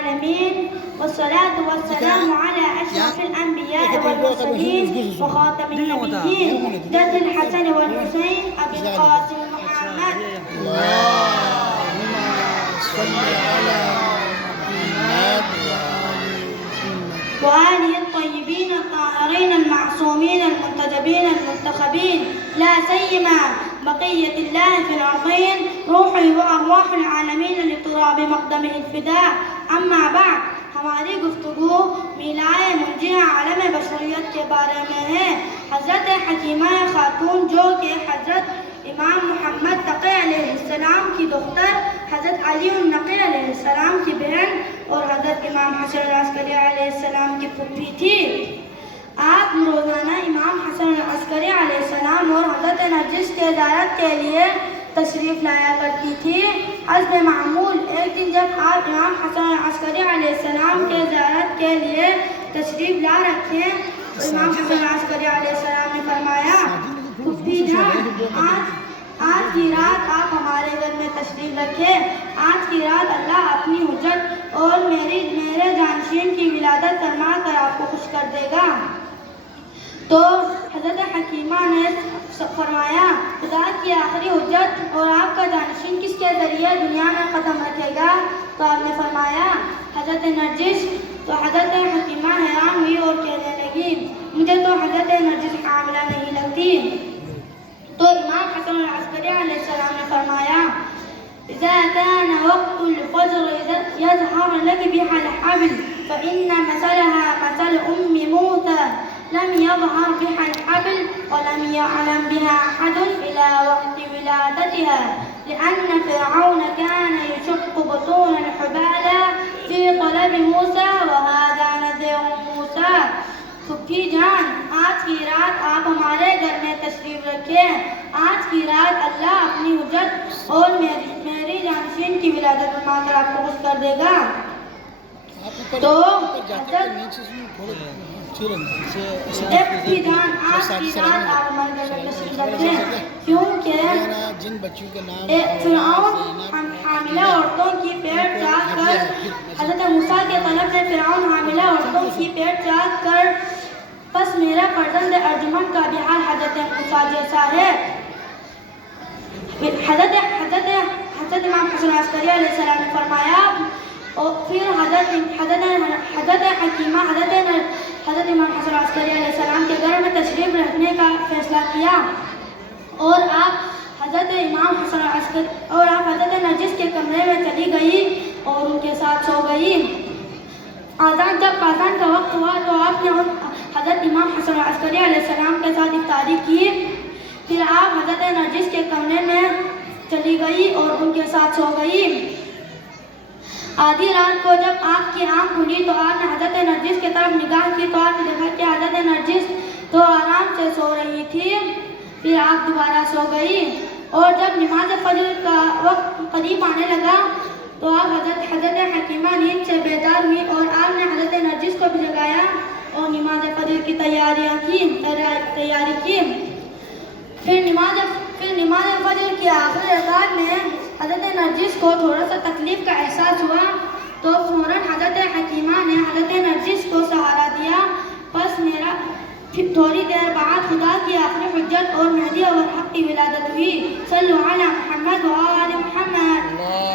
العالمين والصلاة والسلام على أشرف الأنبياء والمرسلين وخاتم النبيين جد الحسن والحسين أبي القاسم محمد اللهم صل على محمد وآله الطيبين الطاهرين المعصومين المنتجبين المنتخبين لا سيما بقية الله في الأرضين روحي وأرواح العالمین لتراب مقدمه الفداء. اما بعد، ہماری گفتگو میلائے منجیہ عالم بشریت کے بارے میں ہے. حضرت حکیمہ خاتون جو کہ حضرت امام محمد تقی علیہ السلام کی دختر، حضرت علی النقی علیہ السلام کی بہن اور حضرت امام حسن العسکری علیہ السلام کی پھوپھی تھی. آپ روزانہ امام حسن العسکری علیہ السلام اور حضرت نرجس کے زیارت کے لیے تشریف لایا کرتی تھی. حسب معمول ایک دن جب آپ امام حسن العسکری علیہ السلام کے زیارت کے لیے تشریف لا رکھے تو امام حسن العسکری علیہ السلام نے فرمایا، پھوپھی جان، آج کی رات آپ ہمارے گھر میں تشریف رکھے. آج کی رات اللہ اپنی حجت اور میرے جانشین کی ولادت فرما کر آپ کو خوش کر دے گا. تو حضرت حکیمہ نے فرمایا، خدا کی آخری حجت اور آپ کا جانشین کس کے ذریعے دنیا میں قدم رکھے گا؟ تو آپ نے فرمایا حضرت نرجس. تو حضرت حکیمہ حیران ہوئی اور کہنے لگی، مجھے تو حضرت نرجس حاملہ نہیں لگتی. تو امام حسن العسکری علیہ السلام نے فرمایا، اذا كان وقت الفجر يظهر لك بها الحبل فإن مثلها مثل أم موسى لم يظهر بها الحبل ولم يعلم بها أحد إلى وقت ولادتها لأن فرعون كان يشق بطون الحبال في طلب موسى وهذا نذير موسى. پھوپھی جان، آج کی رات آپ ہمارے گھر میں تشریف رکھے. آج کی رات اللہ اپنی حجت اور میری جانشین کی ولادت فرما کر آپ کو خوش کر دے گا. تو پھوپھی جان، آج کی رات آپ ہمارے گھر میں تشریف رکھے کیونکہ فرعون حاملہ عورتوں کی پیٹ چاک کر حضرت موسیٰ کے طلب میں فرعون حاملہ عورتوں کی پیٹ چاک کر پس میرا فرزند ارجمند کا بھی حال حضرت موسیٰ جیسا ہے. حضرت امام حسن العسکری علیہ السلام نے فرمایا، اور پھر حضرت حکیمہ حضرت امام حسن العسکری علیہ السلام کے گھر میں تشریف رکھنے کا فیصلہ کیا اور آپ حضرت نرجس کے کمرے میں چلی گئی اور ان کے ساتھ سو گئی. جب اذان کا وقت ہوا تو آپ نے حضرت امام حسن العسکری علیہ السلام کے ساتھ افطاری کی. پھر آپ حضرت نرجس کے کمرے میں چلی گئی اور ان کے ساتھ سو گئی. آدھی رات کو جب آپ کی آنکھ کھلی تو آپ نے حضرت نرجس کی طرف نگاہ کی تو آپ نے دیکھا کہ حضرت نرجس تو آرام سے سو رہی تھی. پھر آپ دوبارہ سو گئی اور جب نماز فجر کا وقت قریب آنے لگا تو آپ حضرت حکیمہ نیند سے بیدار ہوئی اور آپ نے حضرت نرجس کو بھی جگایا اور نماز فجر کی تیاری کی. پھر نماز فجر کی آخری رکعت میں حضرت نرجس کو تھوڑا سا تکلیف کا احساس ہوا تو فوراً حضرت حکیمہ نے حضرت نرجس کو سہارا دیا. پھر تھوڑی دیر بعد خدا کی آخری حجت اور مہدی اور حق کی ولادت ہوئی. صلو علی محمد و